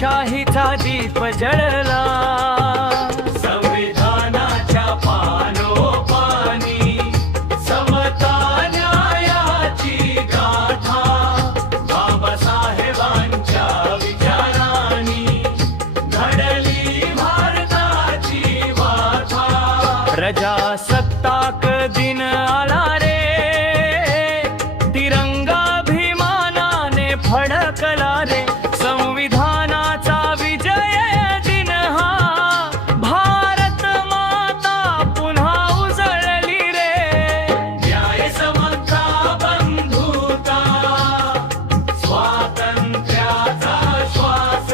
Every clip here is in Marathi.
लोकशाहीचा दीप जळला, संविधानाच्या पानोपानी समता न्यायाची गाथा, बाबासाहेबांच्या विचारांनी घडली भारताची वाथा. प्रजासत्ताक दिन आला रे, तिरंगा अभिमानाने फडकला रे. संविधानाचा विजय दिन हा, भारत माता पुन्हा उजळली रे. न्याय समता बंधुता स्वातंत्र्याचा श्वास,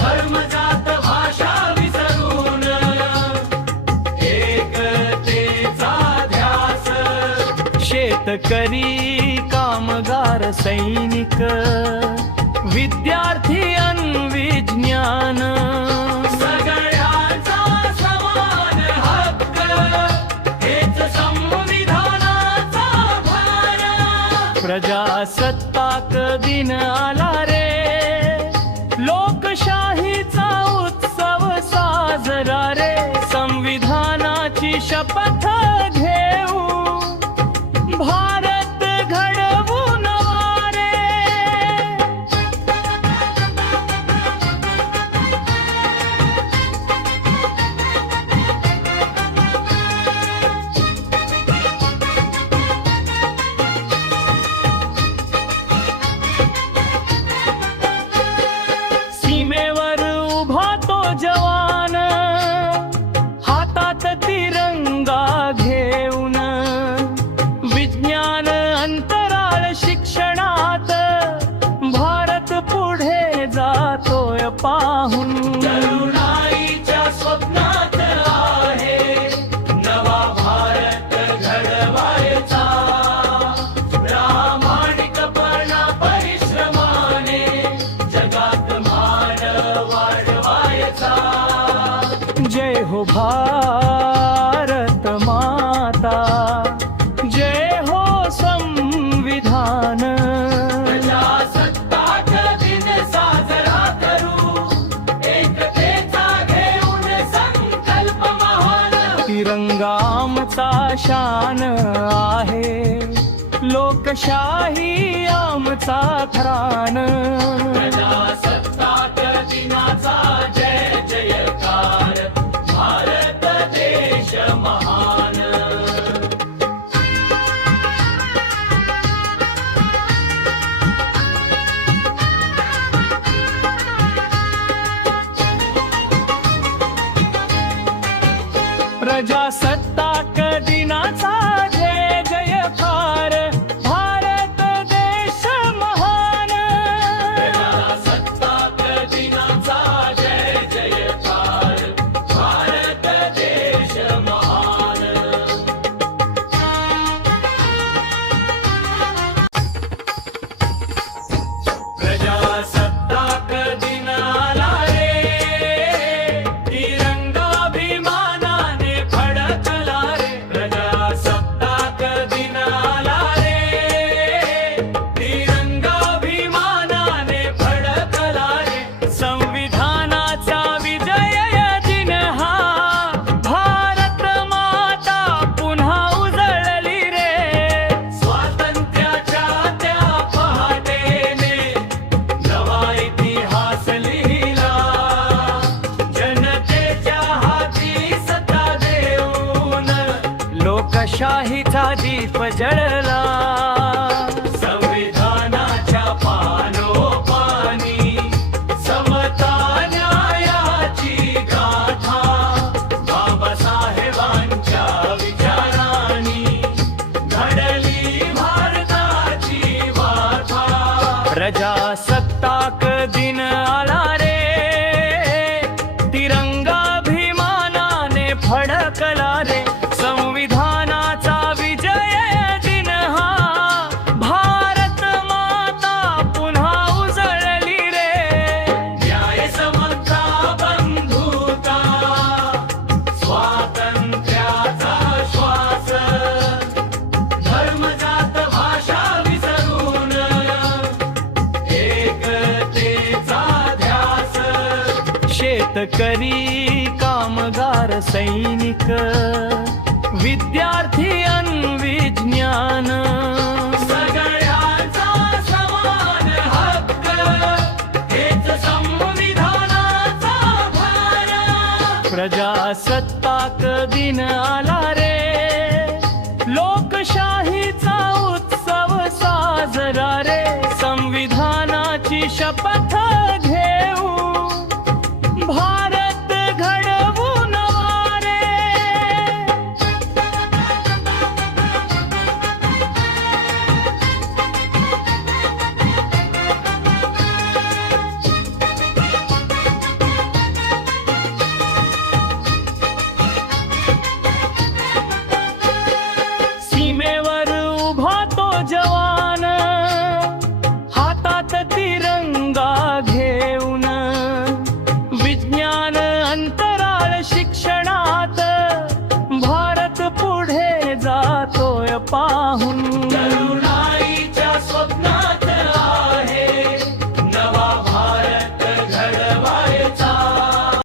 धर्म जात भाषा विसरून एकतेचा ध्यास. शेतकरी कामगार सैनिक विद्यार्थी अन विज्ञान, सगळ्यांचा समान हक्क हेच संविधानाचा भार. प्रजासत्ताक दिन आला रे, लोकशाहीचा उत्सव साजरा रे. संविधानाची शपथ घेऊ, भारत घडवू नवा रे. सीमेवर उभा तो जवान, हातात तिरंगा घेऊन. विज्ञान अंतराळ शिक्षणात भारत पुढे जातोय पाहून. तरुणाईच्या स्वप्नात आहे नवा भारत घडवायचा. प्रामाणिकपणा परिश्रमाने जगात मान वाढवायचा. जय हो भारत माता, जय हो संविधान. प्रजासत्ताक दिन साजरा करू, एकतेचा घेऊन संकल्प महान. तिरंगा आमचा शान आहे, लोकशाही आमचा घराण. प्रजासत्ताक दिनाचा जय जयकार, भारत देश महान. प्रजासत्ताक दिनाचा जय जयकार, भारत देश महान. प्रजासत्ताक दिनाचा जय जयकार, भारत देश महान. प्रजासत्ताक दिन आला रे, तिरंगा अभिमानाने फडकला रे. प्रजासत्ताक दिन आला रे, तिरंगा अभिमानाने फडकला रे. संविधानाचा विजय दिन हा, भारत माता पुन्हा उजळली रे. स्वातंत्र्याच्या त्या पहाटेने नवा इतिहास लिहिला. जनतेच्या हाती सत्ता देऊन लोकशाहीचा दीप जळला, संविधानाच्या पानोपानी समता न्यायाची गाथा, बाबासाहेबांच्या विचारांनी घडली भारताची वाथा. प्रजासत्ताक दिन आला रे, तिरंगा अभिमानाने फडकला रे. संविधानाचा विजय दिन हा, शेतकरी कामगार सैनिक विद्यार्थी अन विज्ञान सगळ्यांचा समान हक्क हेच संविधानाचा भार. प्रजासत्ताक दिन आला रे, लोकशाहीचा उत्सव साजरा रे. संविधानाची शपथ घेऊ, भारत घडवून वारे. सीमेवर उभा तो जवान, हातात तिरंगा घेऊन. विज्ञान अंतराळ शिक्षण